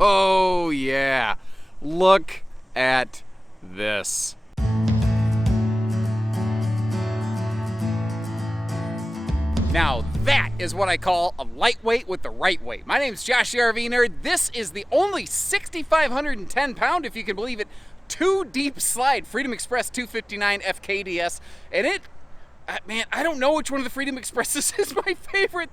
Oh, yeah. Look at this. Now, that is what I call a lightweight with the right weight. My name's Josh the RV Nerd. This is the only 6,510 pound, if you can believe it, 2-deep slide Freedom Express 259 FKDS. And it, man, I don't know which one of the Freedom Expresses is my favorite.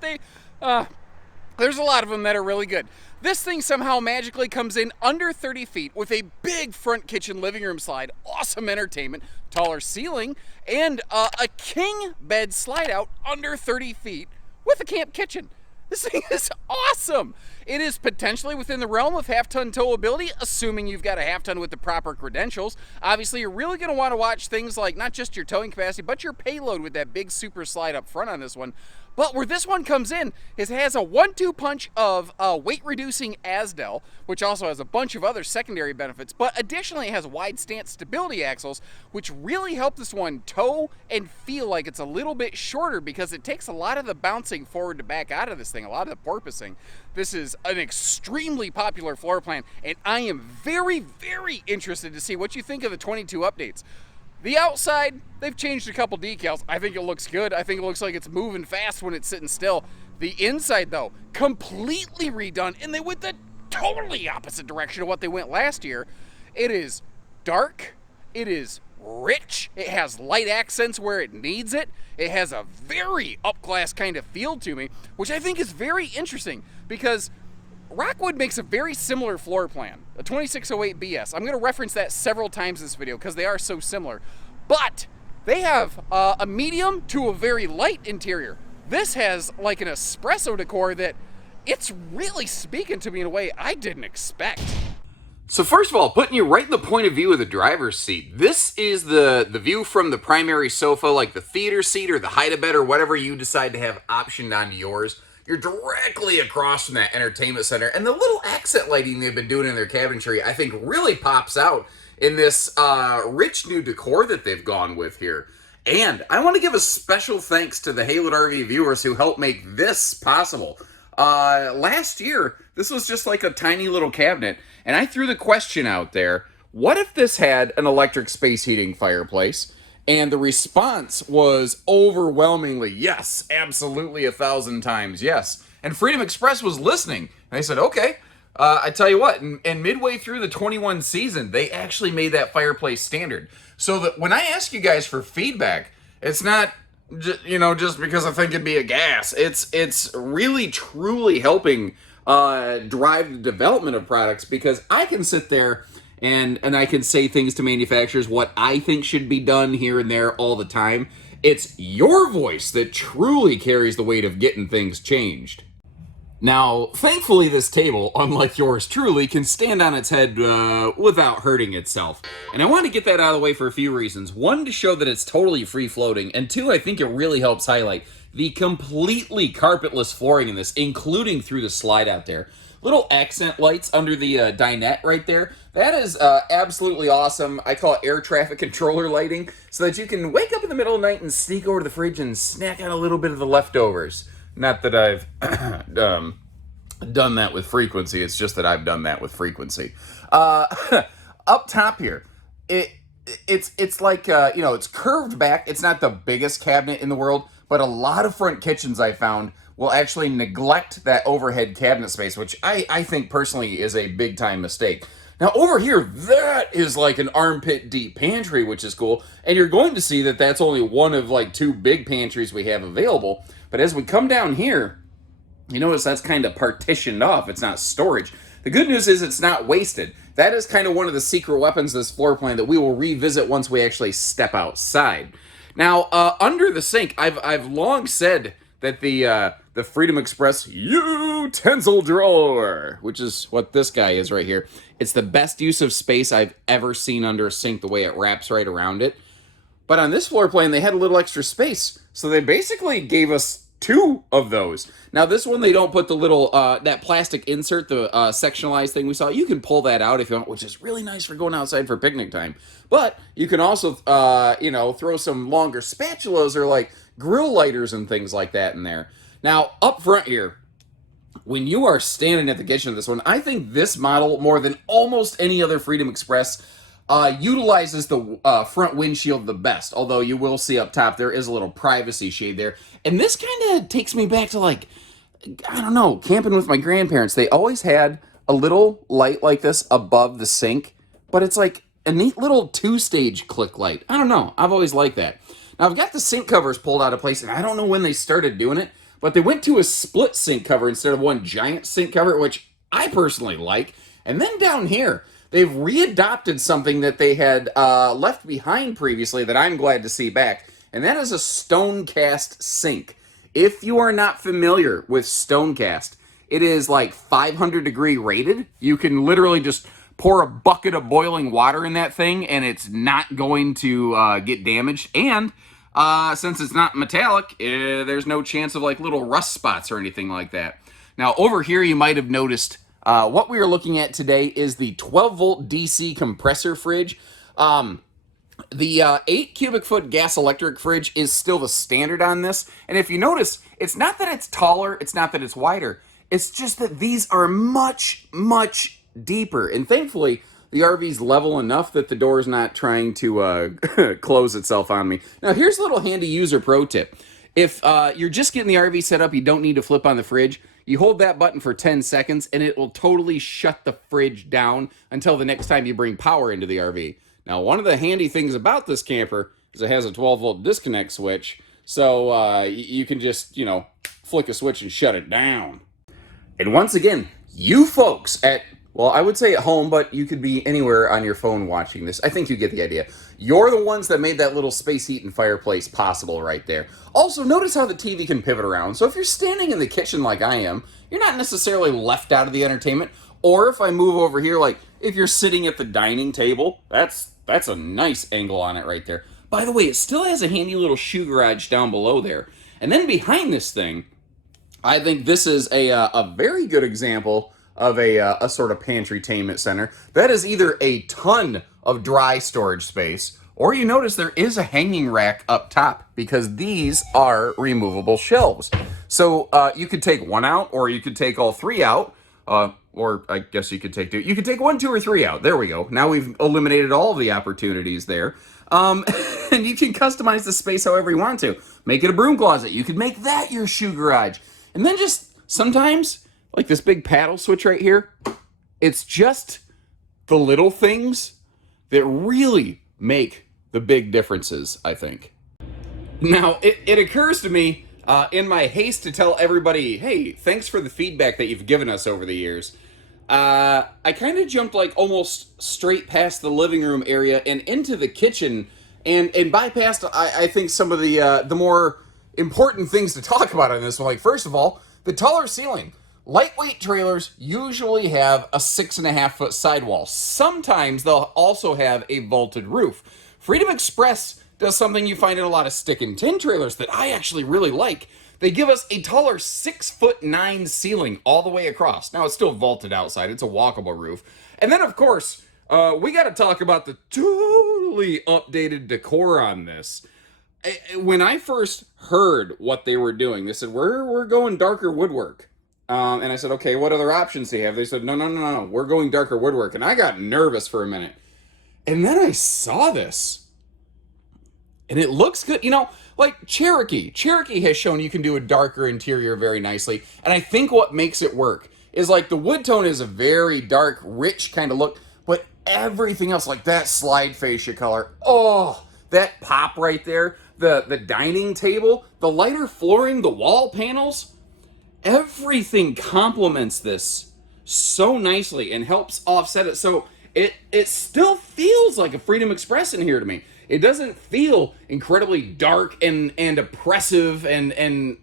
There's a lot of them that are really good. This thing somehow magically comes in under 30 feet with a big front kitchen living room slide, awesome entertainment, taller ceiling, and a king bed slide out under 30 feet with a camp kitchen. This thing is awesome. It is potentially within the realm of half-ton towability, assuming you've got a half-ton with the proper credentials. Obviously, you're really going to want to watch things like not just your towing capacity, but your payload with that big super slide up front on this one. But where this one comes in is it has a 1-2 punch of weight-reducing Azdel, which also has a bunch of other secondary benefits, but additionally it has wide stance stability axles, which really help this one tow and feel like it's a little bit shorter because it takes a lot of the bouncing forward to back out of this thing, a lot of the porpoising. This is an extremely popular floor plan, and I am very, very interested to see what you think of the 22 updates. The outside, they've changed a couple decals. I think it looks good. I think it looks like it's moving fast when it's sitting still. The inside, though, completely redone, and they went the totally opposite direction of what they went last year. It is dark. It is rich. It has light accents where it needs it. It has a very up-class kind of feel to me, which I think is very interesting because Rockwood makes a very similar floor plan, a 2608 BS. I'm going to reference that several times in this video because they are so similar. But they have a medium to a very light interior. This has like an espresso decor that it's really speaking to me in a way I didn't expect. So first of all, putting you right in the point of view of the driver's seat, this is the view from the primary sofa, like the theater seat or the hide-a-bed or whatever you decide to have optioned onto yours. You're directly across from that entertainment center, and the little accent lighting they've been doing in their cabinetry, I think, really pops out in this rich new decor that they've gone with here. And I want to give a special thanks to the Haylett RV viewers who helped make this possible. Last year, this was just like a tiny little cabinet, and I threw the question out there, what if this had an electric space heating fireplace? And the response was overwhelmingly yes, absolutely 1,000 times yes. And Freedom Express was listening. And they said, okay, I tell you what, and midway through the 21 season, they actually made that fireplace standard. So that when I ask you guys for feedback, it's not just because I think it'd be a gas. It's really truly helping drive the development of products because I can sit there and I can say things to manufacturers what I think should be done here and there all the time. It's your voice that truly carries the weight of getting things changed. Now, thankfully this table, unlike yours truly, can stand on its head without hurting itself. And I want to get that out of the way for a few reasons. One, to show that it's totally free-floating, and two, I think it really helps highlight the completely carpetless flooring in this, including through the slide out there. Little accent lights under the dinette right there. That is absolutely awesome. I call it air traffic controller lighting, so that you can wake up in the middle of the night and sneak over to the fridge and snack on a little bit of the leftovers. Not that I've done that with frequency, it's just that I've done that with frequency. Up top here, it's like, it's curved back. It's not the biggest cabinet in the world, but a lot of front kitchens I found will actually neglect that overhead cabinet space, which I think personally is a big time mistake. Now over here, that is like an armpit deep pantry, which is cool. And you're going to see that that's only one of like 2 big pantries we have available. But as we come down here, you notice that's kind of partitioned off. It's not storage. The good news is it's not wasted. That is kind of one of the secret weapons of this floor plan that we will revisit once we actually step outside. Now, under the sink, I've long said that the Freedom Express utensil drawer, which is what this guy is right here, it's the best use of space I've ever seen under a sink, the way it wraps right around it. But on this floor plan, they had a little extra space, so they basically gave us 2 of those. Now, this one, they don't put the little, that plastic insert, the sectionalized thing we saw. You can pull that out if you want, which is really nice for going outside for picnic time. But you can also, throw some longer spatulas or, like, grill lighters and things like that in there. Now, up front here, when you are standing at the kitchen of this one, I think this model, more than almost any other Freedom Express, utilizes the front windshield the best. Although you will see up top, there is a little privacy shade there. And this kind of takes me back to, like, I don't know, camping with my grandparents. They always had a little light like this above the sink, but it's like a neat little two-stage click light. I don't know. I've always liked that. Now, I've got the sink covers pulled out of place, and I don't know when they started doing it, but they went to a split sink cover instead of one giant sink cover, which I personally like. And then down here, they've readopted something that they had left behind previously that I'm glad to see back, and that is a stone cast sink. If you are not familiar with stone cast, it is like 500 degree rated. You can literally just pour a bucket of boiling water in that thing and it's not going to get damaged. And since it's not metallic, there's no chance of like little rust spots or anything like that. Now over here you might have noticed what we are looking at today is the 12 volt DC compressor fridge. The 8 cubic foot gas electric fridge is still the standard on this. And if you notice, it's not that it's taller, it's not that it's wider. It's just that these are much, much deeper. And thankfully, the RV's level enough that the door's not trying to close itself on me. Now, here's a little handy user pro tip. If you're just getting the RV set up, you don't need to flip on the fridge. You hold that button for 10 seconds, and it will totally shut the fridge down until the next time you bring power into the RV. Now, one of the handy things about this camper is it has a 12-volt disconnect switch, so you can just, you know, flick a switch and shut it down. And once again, you folks at, well, I would say at home, but you could be anywhere on your phone watching this. I think you get the idea. You're the ones that made that little space heat and fireplace possible right there. Also, notice how the TV can pivot around. So if you're standing in the kitchen like I am, you're not necessarily left out of the entertainment. Or if I move over here, like if you're sitting at the dining table, that's a nice angle on it right there. By the way, it still has a handy little shoe garage down below there. And then behind this thing, I think this is a very good example of a sort of pantry-tainment center. That is either a ton of dry storage space, or you notice there is a hanging rack up top because these are removable shelves. So you could take one out, or you could take all three out, or I guess you could take two. You could take 1, 2, or 3 out. There we go. Now we've eliminated all of the opportunities there. And you can customize the space however you want to. Make it a broom closet. You could make that your shoe garage. And then just sometimes, like this big paddle switch right here, it's just the little things that really make the big differences, I think. Now, it occurs to me, in my haste to tell everybody, hey, thanks for the feedback that you've given us over the years, I kind of jumped like almost straight past the living room area and into the kitchen and bypassed, I think, some of the more important things to talk about on this one. Like, first of all, the taller ceiling. Lightweight trailers usually have a 6.5 foot sidewall. Sometimes they'll also have a vaulted roof. Freedom Express does something you find in a lot of stick and tin trailers that I actually really like. They give us a taller 6'9" ceiling all the way across. Now it's still vaulted outside. It's a walkable roof. And then of course, we got to talk about the totally updated decor on this. When I first heard what they were doing, they said, we're going darker woodwork. And I said, okay, what other options do you have? They said, no, we're going darker woodwork. And I got nervous for a minute. And then I saw this. And it looks good. You know, like Cherokee. Cherokee has shown you can do a darker interior very nicely. And I think what makes it work is like the wood tone is a very dark, rich kind of look. But everything else, like that slide fascia color, oh, that pop right there, the dining table, the lighter flooring, the wall panels, everything complements this so nicely and helps offset it. So it still feels like a Freedom Express in here to me. It doesn't feel incredibly dark and oppressive and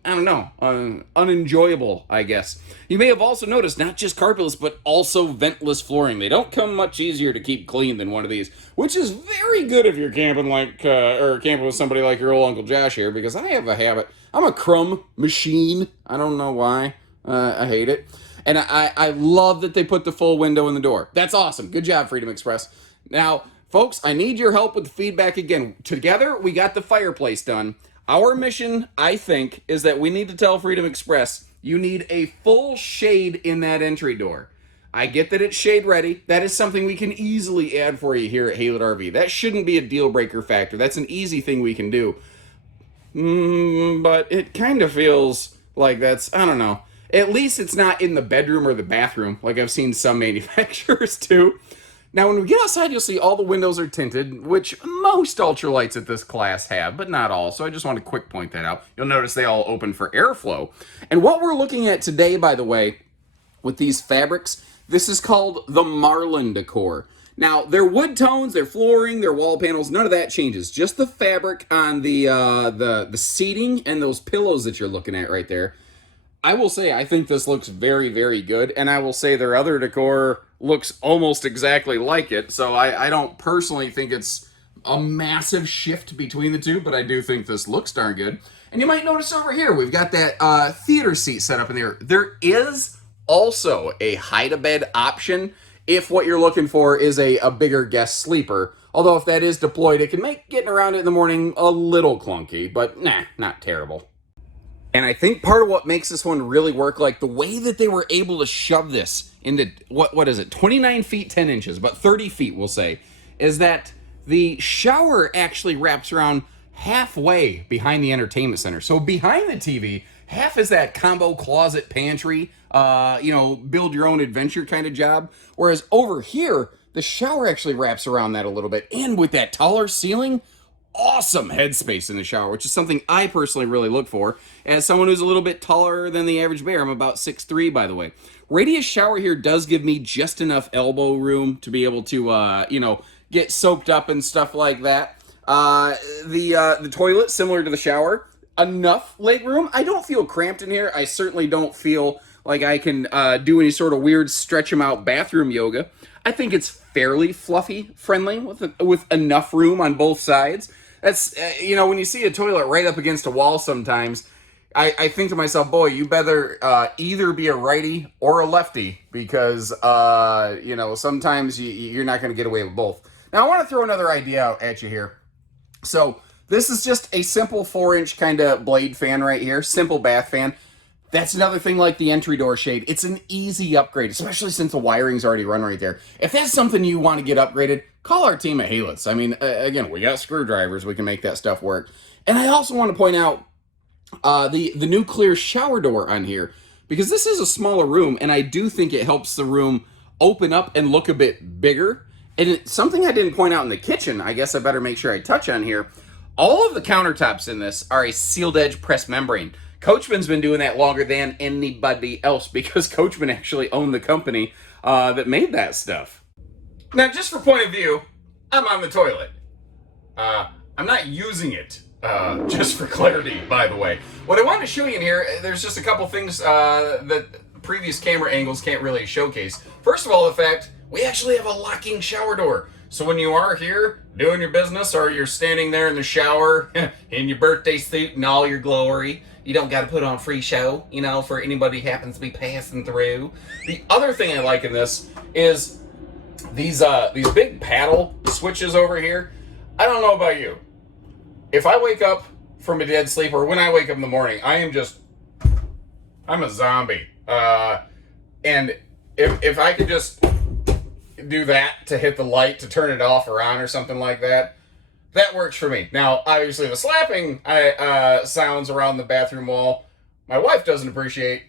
I don't know, unenjoyable, I guess. You may have also noticed not just carpetless, but also ventless flooring. They don't come much easier to keep clean than one of these, which is very good if you're camping or camping with somebody like your old Uncle Josh here, because I have a habit. I'm a crumb machine. I don't know why. I hate it. And I love that they put the full window in the door. That's awesome. Good job, Freedom Express. Now, folks, I need your help with the feedback again. Together, we got the fireplace done. Our mission, I think, is that we need to tell Freedom Express, You need a full shade in that entry door. I get that it's shade ready. That is something we can easily add for you here at Haylett RV. That shouldn't be a deal breaker factor. That's an easy thing we can do. But it kind of feels like that's, I don't know. At least it's not in the bedroom or the bathroom, like I've seen some manufacturers do. Now, when we get outside, you'll see all the windows are tinted, which most ultralights at this class have, but not all. So I just want to quick point that out. You'll notice they all open for airflow. And what we're looking at today, by the way, with these fabrics, this is called the Marlin decor. Now, their wood tones, their flooring, their wall panels, none of that changes. Just the fabric on the seating and those pillows that you're looking at right there. I will say, I think this looks very, very good, and I will say their other decor looks almost exactly like it, so I don't personally think it's a massive shift between the two, but I do think this looks darn good. And you might notice over here, we've got that theater seat set up in there. There is also a hide-a-bed option if what you're looking for is a bigger guest sleeper, although if that is deployed, it can make getting around it in the morning a little clunky, but nah, not terrible. And I think part of what makes this one really work, like the way that they were able to shove this into, what is it, 29 feet, 10 inches, but 30 feet, we'll say, is that the shower actually wraps around halfway behind the entertainment center. So behind the TV, half is that combo closet pantry, build your own adventure kind of job. Whereas over here, the shower actually wraps around that a little bit. And with that taller ceiling, awesome headspace in the shower, which is something I personally really look for as someone who's a little bit taller than the average bear. I'm about 6'3", by the way. Radius shower here does give me just enough elbow room to be able to, get soaked up and stuff like that. The toilet, similar to the shower, enough leg room. I don't feel cramped in here. I certainly don't feel like I can do any sort of weird stretch them out bathroom yoga. I think it's fairly fluffy friendly with enough room on both sides. That's, when you see a toilet right up against a wall sometimes, I think to myself, boy, you better either be a righty or a lefty because, sometimes you're not going to get away with both. Now, I want to throw another idea out at you here. So this is just a simple 4-inch kind of blade fan right here, simple bath fan. That's another thing like the entry door shade. It's an easy upgrade, especially since the wiring's already run right there. If that's something you want to get upgraded, call our team at Haylett's. I mean, again, we got screwdrivers. We can make that stuff work. And I also want to point out the new clear shower door on here, because this is a smaller room, and I do think it helps the room open up and look a bit bigger. And it's something I didn't point out in the kitchen, I guess I better make sure I touch on here. All of the countertops in this are a sealed edge pressed membrane. Coachman's been doing that longer than anybody else because Coachman actually owned the company that made that stuff. Now, just for point of view, I'm on the toilet. I'm not using it, just for clarity, by the way. What I wanted to show you in here, there's just a couple things that previous camera angles can't really showcase. First of all, the fact we actually have a locking shower door. So when you are here doing your business or you're standing there in the shower in your birthday suit and all your glory, you don't got to put on free show, for anybody who happens to be passing through. The other thing I like in this is these big paddle switches over here. I don't know about you. If I wake up from a dead sleep or when I wake up in the morning, I'm a zombie. And if I could just do that to hit the light to turn it off or on or something like that, that works for me. Now, obviously, the slapping sounds around the bathroom wall, my wife doesn't appreciate.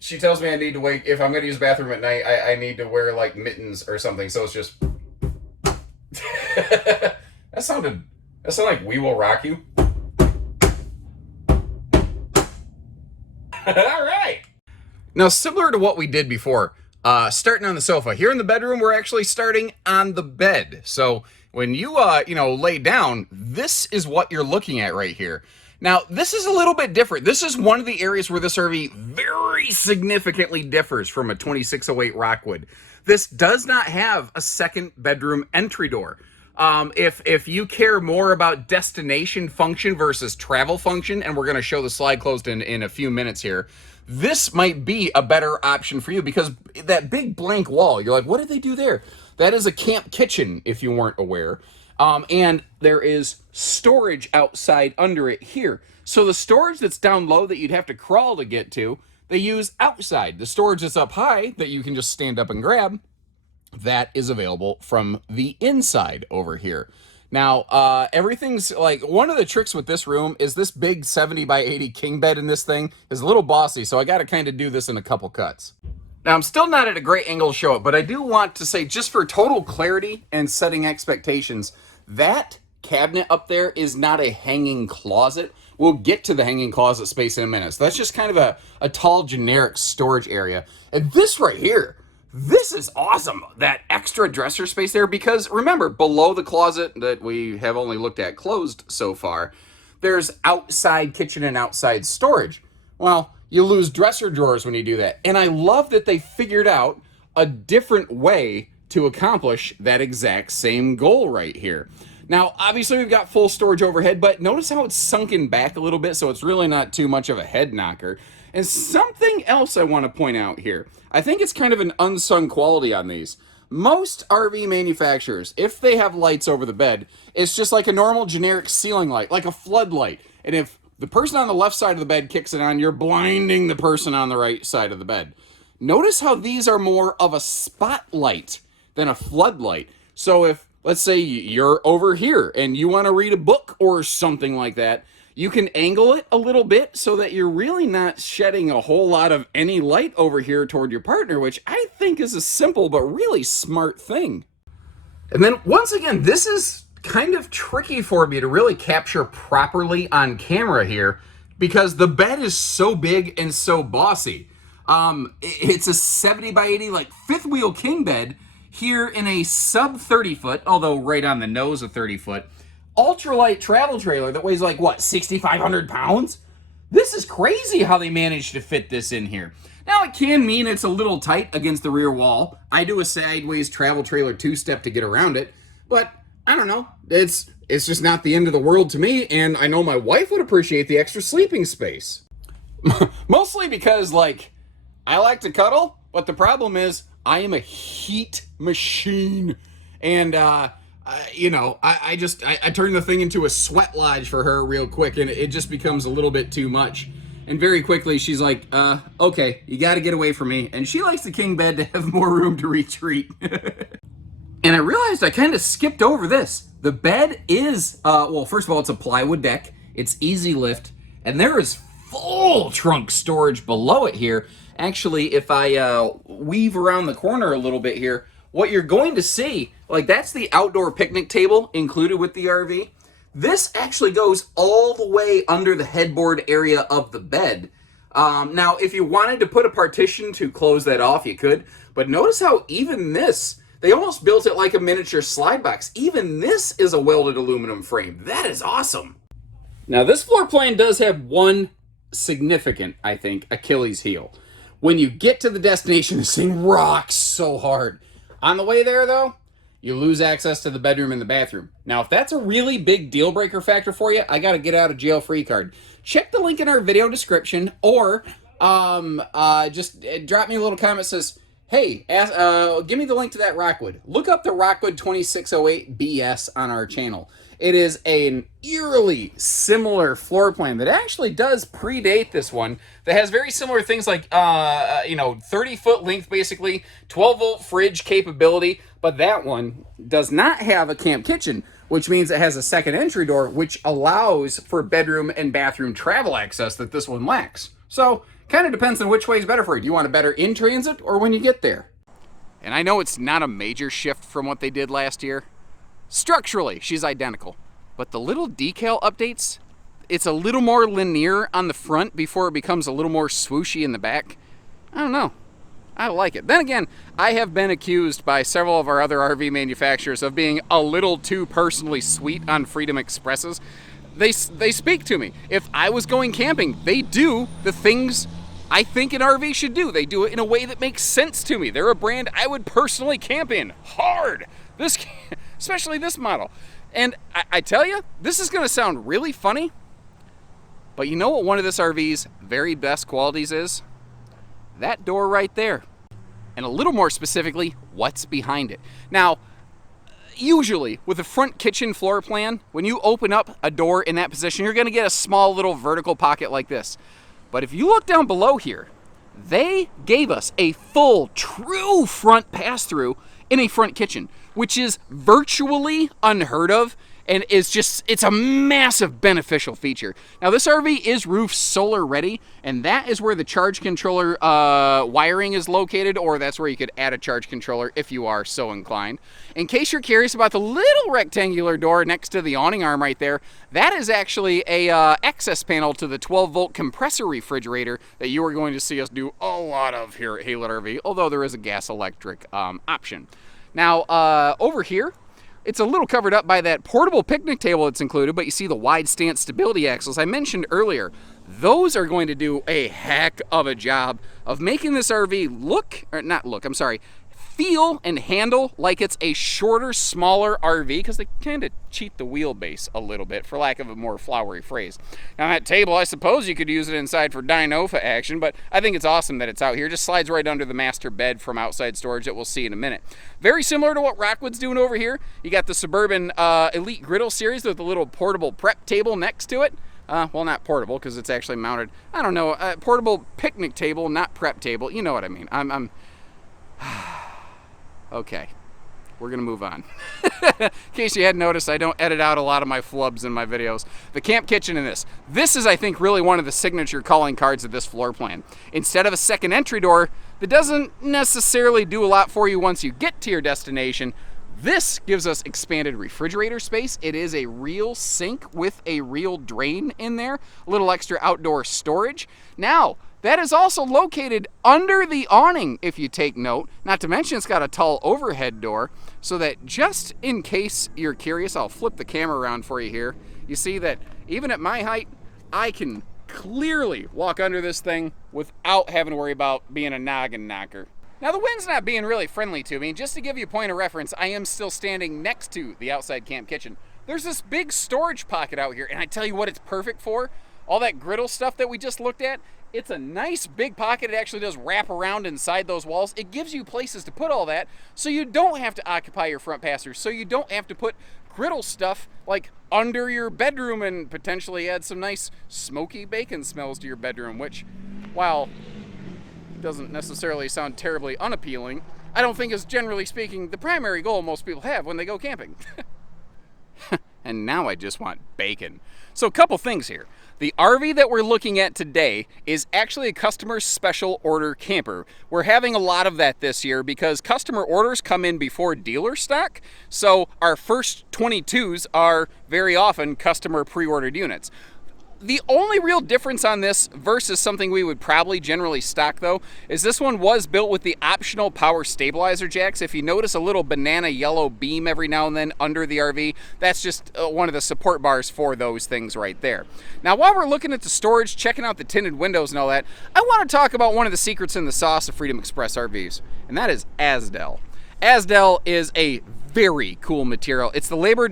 She tells me I need to wake, if I'm going to use the bathroom at night, I need to wear, like, mittens or something. So it's just... That sounded like We Will Rock You. All right. Now, similar to what we did before, starting on the sofa. Here in the bedroom, we're actually starting on the bed. So when you, lay down, this is what you're looking at right here. Now, this is a little bit different. This is one of the areas where this RV very significantly differs from a 2608 Rockwood. This does not have a second bedroom entry door. If you care more about destination function versus travel function, and we're going to show the slide closed in a few minutes here, this might be a better option for you because that big blank wall, you're like, what did they do there? That is a camp kitchen, if you weren't aware. And there is storage outside under it here. So the storage that's down low that you'd have to crawl to get to, they use outside. The storage that's up high that you can just stand up and grab, that is available from the inside over here. Now, everything's like, one of the tricks with this room is this big 70 by 80 king bed in this thing is a little bossy, so I got to kind of do this in a couple cuts. Now, I'm still not at a great angle to show it, but I do want to say, just for total clarity and setting expectations, that cabinet up there is not a hanging closet. We'll get to the hanging closet space in a minute. So that's just kind of a tall, generic storage area. And this right here, this is awesome, that extra dresser space there, because remember, below the closet that we have only looked at closed so far, there's outside kitchen and outside storage. Well, you lose dresser drawers when you do that. And I love that they figured out a different way to accomplish that exact same goal right here. Now, obviously we've got full storage overhead, but notice how it's sunken back a little bit, so it's really not too much of a head knocker. And something else I want to point out here, I think it's kind of an unsung quality on these. Most RV manufacturers, if they have lights over the bed, it's just like a normal generic ceiling light, like a floodlight. And if the person on the left side of the bed kicks it on, you're blinding the person on the right side of the bed. Notice how these are more of a spotlight than a floodlight. So if, let's say you're over here and you want to read a book or something like that, you can angle it a little bit so that you're really not shedding a whole lot of any light over here toward your partner, which I think is a simple but really smart thing. And then once again, this is kind of tricky for me to really capture properly on camera here because the bed is so big and so bossy. It's a 70 by 80 like fifth wheel king bed here in a sub 30 foot, although right on the nose of 30 foot, ultralight travel trailer that weighs like, what, 6,500 pounds? This is crazy how they managed to fit this in here. Now, it can mean it's a little tight against the rear wall. I do a sideways travel trailer two-step to get around it, but I don't know. It's just not the end of the world to me, and I know my wife would appreciate the extra sleeping space. Mostly because, like, I like to cuddle, but the problem is I am a heat machine, and I turn the thing into a sweat lodge for her real quick, and it just becomes a little bit too much. And very quickly, she's like, okay, you got to get away from me. And she likes the king bed to have more room to retreat. And I realized I kind of skipped over this. The bed is, well, first of all, it's a plywood deck. It's easy lift. And there is full trunk storage below it here. Actually, if I weave around the corner a little bit here, what you're going to see, like that's the outdoor picnic table included with the RV. This actually goes all the way under the headboard area of the bed. Now, if you wanted to put a partition to close that off, you could. But notice how even this, they almost built it like a miniature slide box. Even this is a welded aluminum frame. That is awesome. Now, this floor plan does have one significant, I think, Achilles heel. When you get to the destination, this thing rocks so hard. On the way there, though, you lose access to the bedroom and the bathroom. Now, if that's a really big deal breaker factor for you, I got a get out of jail free card. Check the link in our video description, or just drop me a little comment that says, hey, give me the link to that Rockwood. Look up the Rockwood 2608 BS on our channel. It is an eerily similar floor plan that actually does predate this one, that has very similar things like, 30-foot length, basically, 12-volt fridge capability, but that one does not have a camp kitchen, which means it has a second entry door, which allows for bedroom and bathroom travel access that this one lacks. So, kind of depends on which way is better for you. Do you want it better in transit or when you get there? And I know it's not a major shift from what they did last year. Structurally, she's identical. But the little decal updates, it's a little more linear on the front before it becomes a little more swooshy in the back. I don't know. I like it. Then again, I have been accused by several of our other RV manufacturers of being a little too personally sweet on Freedom Expresses. They speak to me. If I was going camping, they do the things I think an RV should do. They do it in a way that makes sense to me. They're a brand I would personally camp in hard. Especially this model. And I tell you, this is going to sound really funny, but you know what one of this RV's very best qualities is? That door right there. And a little more specifically, what's behind it. Now, usually with a front kitchen floor plan, when you open up a door in that position, you're gonna get a small little vertical pocket like this. But if you look down below here, they gave us a full, true front pass-through in a front kitchen, which is virtually unheard of and is just, it's a massive beneficial feature. Now this RV is roof solar ready, and that is where the charge controller wiring is located, or that's where you could add a charge controller if you are so inclined. In case you're curious about the little rectangular door next to the awning arm right there, that is actually a access panel to the 12-volt compressor refrigerator that you are going to see us do a lot of here at Haylett RV, although there is a gas electric option. Now over here, it's a little covered up by that portable picnic table that's included, but you see the wide stance stability axles I mentioned earlier. Those are going to do a heck of a job of making this RV feel and handle like it's a shorter, smaller RV, because they kind of cheat the wheelbase a little bit, for lack of a more flowery phrase. Now that table, I suppose you could use it inside for Dynofa action, but I think it's awesome that it's out here. It just slides right under the master bed from outside storage that we'll see in a minute. Very similar to what Rockwood's doing over here. You got the Suburban Elite Griddle Series with a little portable prep table next to it. Well, not portable, because it's actually mounted. I don't know, portable picnic table, not prep table. You know what I mean. I'm okay, we're gonna move on. In case you hadn't noticed, I don't edit out a lot of my flubs in my videos. The camp kitchen in this. This is, I think, really one of the signature calling cards of this floor plan. Instead of a second entry door that doesn't necessarily do a lot for you once you get to your destination, this gives us expanded refrigerator space. It is a real sink with a real drain in there, a little extra outdoor storage. Now, that is also located under the awning, if you take note. Not to mention it's got a tall overhead door, so that just in case you're curious, I'll flip the camera around for you here. You see that even at my height, I can clearly walk under this thing without having to worry about being a noggin knocker. Now the wind's not being really friendly to me. Just to give you a point of reference, I am still standing next to the outside camp kitchen. There's this big storage pocket out here, and I tell you what it's perfect for. All that griddle stuff that we just looked at, it's a nice big pocket. It actually does wrap around inside those walls. It gives you places to put all that, so you don't have to occupy your front passers, so you don't have to put griddle stuff like under your bedroom and potentially add some nice smoky bacon smells to your bedroom, which, while doesn't necessarily sound terribly unappealing, I don't think is, generally speaking, the primary goal most people have when they go camping. And now I just want bacon. So a couple things here. The RV that we're looking at today is actually a customer special order camper. We're having a lot of that this year because customer orders come in before dealer stock. So our first 22s are very often customer pre-ordered units. The only real difference on this versus something we would probably generally stock, though, is this one was built with the optional power stabilizer jacks. If you notice a little banana yellow beam every now and then under the RV, that's just one of the support bars for those things right there. Now, while we're looking at the storage, checking out the tinted windows and all that, I want to talk about one of the secrets in the sauce of Freedom Express RVs, and that is Azdel. Azdel is a very cool material. It's the layer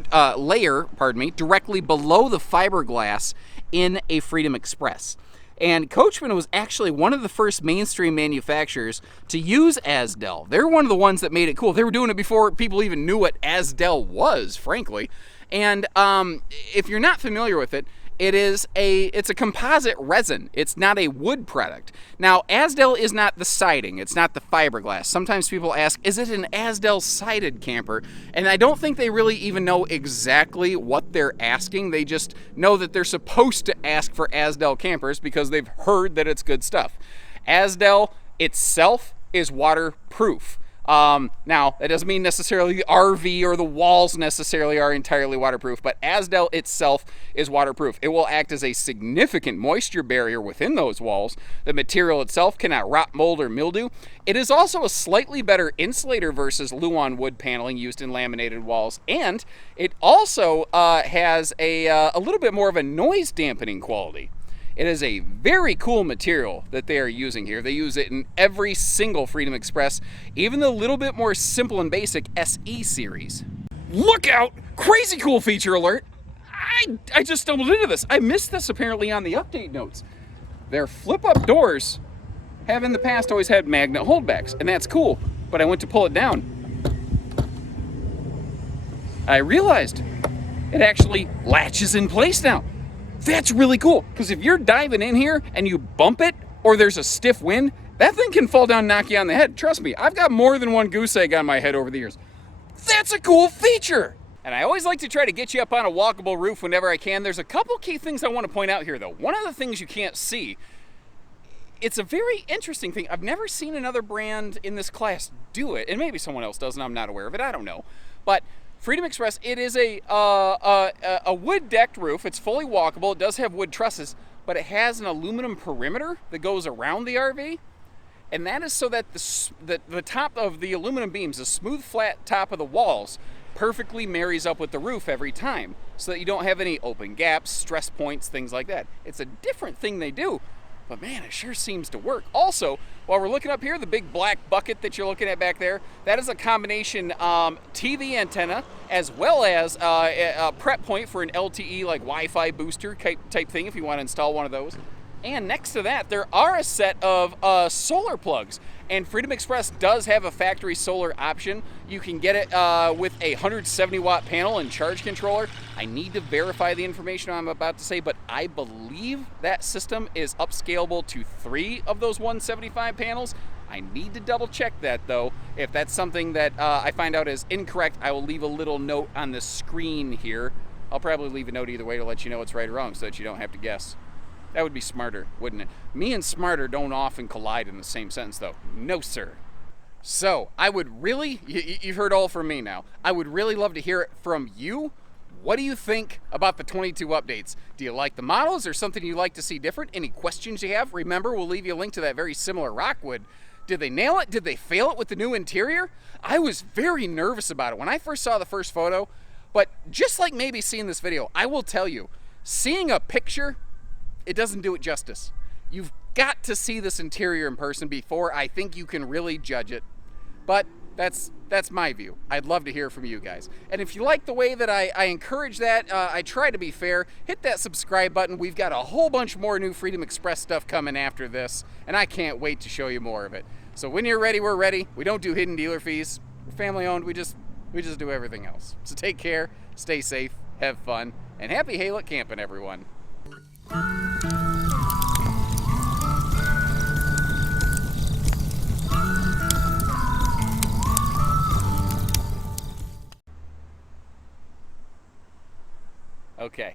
directly below the fiberglass in a Freedom Express. And Coachmen was actually one of the first mainstream manufacturers to use Azdel. They're one of the ones that made it cool. They were doing it before people even knew what Azdel was, frankly. And if you're not familiar with it, it's a composite resin. It's not a wood product. Now, Azdel is not the siding. It's not the fiberglass. Sometimes people ask, is it an Azdel sided camper? And I don't think they really even know exactly what they're asking. They just know that they're supposed to ask for Azdel campers because they've heard that it's good stuff. Azdel itself is waterproof. Now, that doesn't mean necessarily the RV or the walls necessarily are entirely waterproof, but Azdel itself is waterproof. It will act as a significant moisture barrier within those walls. The material itself cannot rot, mold, or mildew. It is also a slightly better insulator versus Luan wood paneling used in laminated walls, and it also has a little bit more of a noise dampening quality. It is a very cool material that they are using here. They use it in every single Freedom Express, even the little bit more simple and basic SE series. Look out! Crazy cool feature alert! I just stumbled into this. I missed this apparently on the update notes. Their flip-up doors have in the past always had magnet holdbacks, and that's cool, but I went to pull it down. I realized it actually latches in place now. That's really cool, because if you're diving in here and you bump it or there's a stiff wind, that thing can fall down and knock you on the head. Trust me, I've got more than one goose egg on my head over the years. That's a cool feature. And I always like to try to get you up on a walkable roof whenever I can. There's a couple key things I want to point out here, though. One of the things you can't see, it's a very interesting thing. I've never seen another brand in this class do it, and maybe someone else does and I'm not aware of it, I don't know. But Freedom Express, it is a wood decked roof. It's fully walkable. It does have wood trusses, but it has an aluminum perimeter that goes around the RV. And that is so that the top of the aluminum beams, the smooth flat top of the walls, perfectly marries up with the roof every time, so that you don't have any open gaps, stress points, things like that. It's a different thing they do, but man, it sure seems to work. Also, while we're looking up here, the big black bucket that you're looking at back there, that is a combination TV antenna as well as a prep point for an LTE like Wi-Fi booster type thing if you want to install one of those. And next to that, there are a set of solar plugs. And Freedom Express does have a factory solar option. You can get it with a 170 watt panel and charge controller. I need to verify the information I'm about to say, but I believe that system is upscalable to 3 of those 175 panels. I need to double check that though. If that's something that I find out is incorrect, I will leave a little note on the screen here. I'll probably leave a note either way to let you know it's right or wrong so that you don't have to guess. That would be smarter, wouldn't it? Me and smarter don't often collide in the same sentence, though. No, sir. So, I would really, you've heard all from me now. I would really love to hear it from you. What do you think about the 22 updates? Do you like the models or something you'd like to see different? Any questions you have? Remember, we'll leave you a link to that very similar Rockwood. Did they nail it? Did they fail it with the new interior? I was very nervous about it when I first saw the first photo, but just like maybe seeing this video, I will tell you, seeing a picture, it doesn't do it justice. You've got to see this interior in person before I think you can really judge it. But that's my view. I'd love to hear from you guys. And if you like the way that I encourage that, I try to be fair, hit that subscribe button. We've got a whole bunch more new Freedom Express stuff coming after this, and I can't wait to show you more of it. So when you're ready, we're ready. We don't do hidden dealer fees. We're family owned. We just do everything else. So take care, stay safe, have fun, and happy Haylet camping, everyone. Okay.